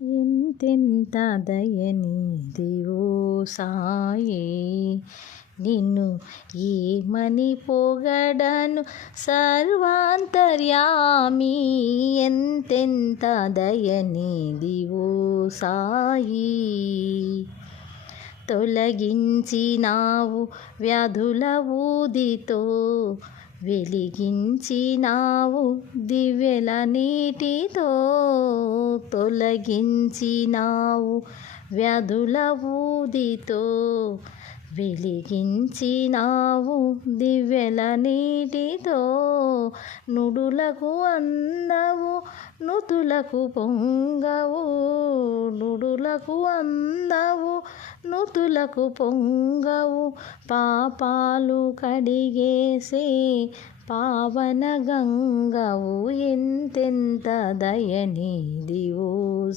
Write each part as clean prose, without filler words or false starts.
ఎంతెంత దయనీదివో సాయి, నిన్ను ఏమని పొగడను సర్వాంతర్యామి. ఎంతెంత దయనీదివో సాయి, తొలగించినావు వ్యాధుల ఊదితో, వెలిగించినావు దివ్యల నీటితో. తొలగించినావు వ్యాధుల ఊదితో, వెలిగించినావు దివ్యల నీటితో. నుడులకు అందవు నుతులకు పొంగవు, నుడులకు అందవు నుతులకు పొంగవు. పాపాలు కడిగేసే పావన గంగవు. ఎంతెంత దయనీదివో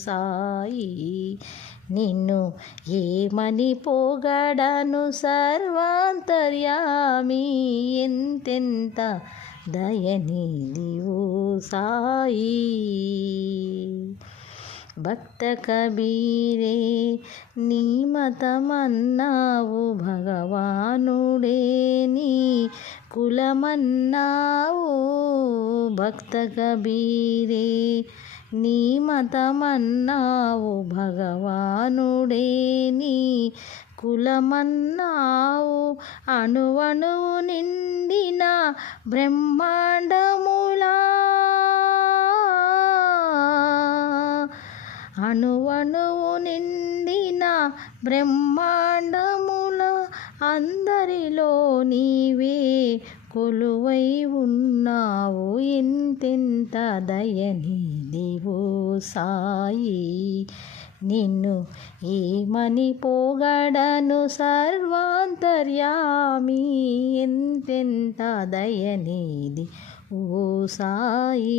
సాయి, నిన్ను ఏమని పొగడను సర్వాంతర్యామి. ఎంతెంత దయనీదివో సాయి. భక్త కబీరే నీ మతమన్నావు, భగవానుడే నీ కులమన్నావు. భక్త కబీరే నీ మతమన్నావు, భగవానుడే నీ కులమన్నావు. అణువణువు నిండిన బ్రహ్మాండములా, అణువణువు నిండిన బ్రహ్మాండముల అందరిలో నీవే కొలువై ఉన్నావు. ఎంతెంత దయనీదివో సాయి, నిన్ను ఏమని పొగడను సర్వాంతర్యామి. ఎంతెంత దయనీదివో సాయి.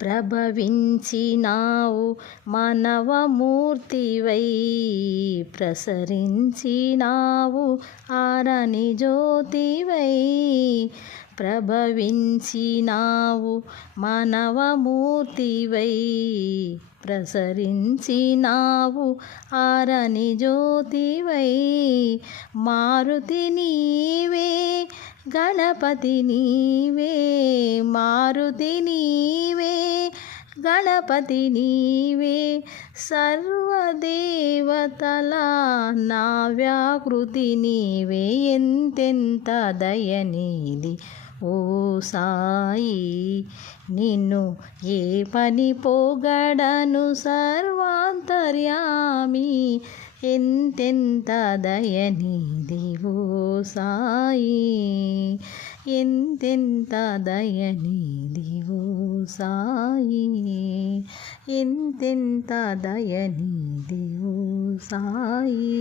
ప్రభవించినావు మానవమూర్తివై, ప్రసరించినావు ఆరని జ్యోతివై. ప్రభవించినావు మానవమూర్తివై, ప్రసరించినావు ఆరని జ్యోతివై. మారుతి నీవే గణపతి నీవే, మారుతి నీవే గణపతి నీవే. సర్వదేవతల నా వ్యాకృతి నీవే. ఎంతెంత దయనీదివో సాయి, నిన్ను ఏ పని పొగడను సర్వాంతర్యామి. ఎంతెంత దయనీదివో సాయి, ఎంతెంత దయనీదివో సాయి, ఎంతెంత దయనీదివో సాయి.